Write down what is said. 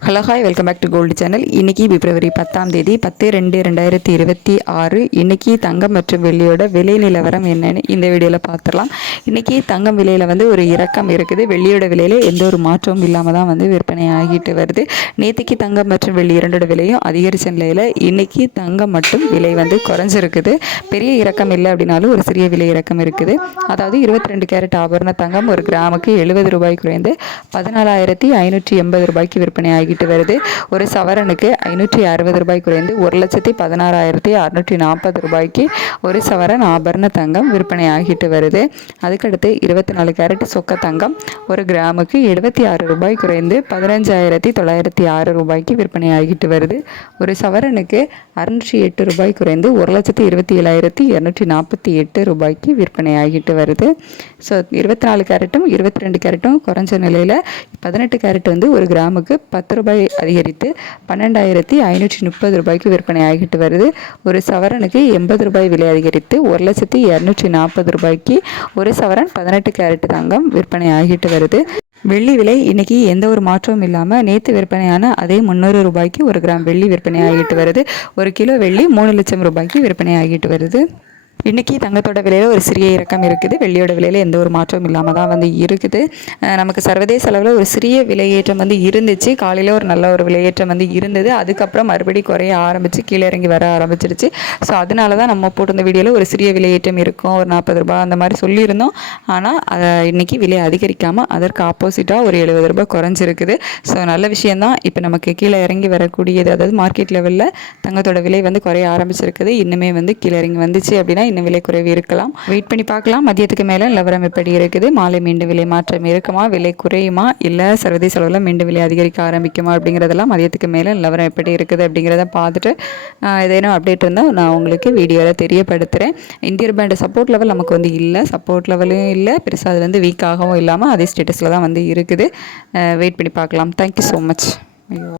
Hello hi welcome back to gold channel. இன்றைக்கி February 10ஆம் தேதி 10/2/2026. இன்றைக்கி தங்கம் மற்றும் வெள்ளியோட விலை நிலவரம் என்னன்னு இந்த வீடியோவில் பார்த்துடலாம். இன்றைக்கி தங்கம் விலையில் ஒரு இறக்கம் இருக்குது. வெள்ளியோட விலையில் எந்த ஒரு மாற்றமும் இல்லாமல் தான் விற்பனை ஆகிட்டு வருது. நேற்றுக்கு தங்கம் மற்றும் வெள்ளி இரண்டோட விலையும் அதிகரித்த நிலையில் இன்றைக்கி தங்கம் மட்டும் விலை குறைஞ்சிருக்குது. பெரிய இறக்கம் இல்லை அப்படின்னாலும் ஒரு சிறிய விலை இறக்கம் இருக்குது. அதாவது 22 கேரட் ஆபரண தங்கம் ஒரு கிராமுக்கு 70 ரூபாய் குறைந்து 14,580 ரூபாய்க்கு விற்பனை ஆகிட்டு வருது. ஒரு சவரனுக்கு 560 ரூபாய் குறைந்து 1,16,640 ரூபாய்க்கு ஒரு சவரன் ஆபரண தங்கம் விற்பனை ஆகிட்டு வருது. அதுக்கடுத்து 24 கேரட் சொக்க தங்கம் ஒரு கிராமுக்கு 76 ரூபாய் குறைந்து 15,906 ரூபாய்க்கு விற்பனை ஆகிட்டு வருது. ஒரு சவரனுக்கு 608 ரூபாய் குறைந்து 1,27,248 ரூபாய்க்கு விற்பனை ஆகிட்டு வருது. ஸோ 24 கேரட்டும் 22 கேரட்டும் குறைஞ்ச நிலையில் 18 கேரட் ஒரு கிராமுக்கு 10 ரூபாய் அதிகரித்து 12,530 ரூபாய்க்கு விற்பனை ஆகிட்டு வருது. ஒரு சவரனுக்கு 80 ரூபாய் விலை அதிகரித்து 1,240 ரூபாய்க்கு ஒரு சவரன் 18 கேரட் தங்கம் விற்பனை ஆகிட்டு வருது. வெள்ளி விலை இன்னைக்கு எந்த ஒரு மாற்றமும் இல்லாமல் நேற்று விற்பனையான அதே 300 ரூபாய்க்கு ஒரு கிராம் வெள்ளி விற்பனை ஆகிட்டு வருது. ஒரு கிலோ வெள்ளி 3 லட்சம் ரூபாய்க்கு விற்பனை ஆகிட்டு வருது. இன்றைக்கி தங்கத்தோட விலையில் ஒரு சிறிய இறக்கம் இருக்குது. வெள்ளியோட விலையில் எந்த ஒரு மாற்றமும் இல்லாமல் தான் இருக்குது. நமக்கு சர்வதேச அளவில் ஒரு சிறிய விலையேற்றம் இருந்துச்சு. காலையில் ஒரு நல்ல ஒரு விலையேற்றம் இருந்தது. அதுக்கப்புறம் மறுபடியும் குறைய ஆரம்பித்து கீழே இறங்கி வர ஆரம்பிச்சிருச்சு. ஸோ அதனால தான் நம்ம போட்டிருந்த வீடியோவில் ஒரு சிறிய விலையேற்றம் இருக்கும், ஒரு 40 ரூபாய் அந்த மாதிரி சொல்லியிருந்தோம். ஆனால் இன்றைக்கி விலை அதிகரிக்காமல் அதற்கு ஆப்போசிட்டாக ஒரு 70 ரூபாய் குறைஞ்சிருக்குது. ஸோ நல்ல விஷயந்தான். இப்போ நமக்கு கீழே இறங்கி வரக்கூடியது, அதாவது மார்க்கெட் லெவலில் தங்கத்தோட விலை குறைய ஆரம்பிச்சிருக்குது. இன்னுமே கீழே இறங்கி வந்துச்சு அப்படின்னா இன்னும் விலை குறைவு இருக்கலாம். வெயிட் பண்ணி பார்க்கலாம். மதியத்துக்கு மேலே நிலவரம் எப்படி இருக்குது, மாலை மீண்டும் விலை மாற்றம் இருக்குமா, விலை குறையுமா, இல்லை சர்வதேச அளவில் மீண்டும் விலை அதிகரிக்க ஆரம்பிக்குமா அப்படிங்கிறதெல்லாம் மதியத்துக்கு மேலே நிலவரம் எப்படி இருக்குது அப்படிங்கிறத பார்த்துட்டு ஏதேனும் அப்டேட் இருந்தால் நான் உங்களுக்கு வீடியோவில் தெரியப்படுத்துகிறேன். இந்திய ரூபாயோட சப்போர்ட் லெவல் நமக்கு இல்லை, சப்போர்ட் லெவலும் இல்லை, பெருசாக அது வீக்காகவும் இல்லாமல் அதே ஸ்டேட்டஸில் தான் இருக்குது. வெயிட் பண்ணி பார்க்கலாம். Thank you so much.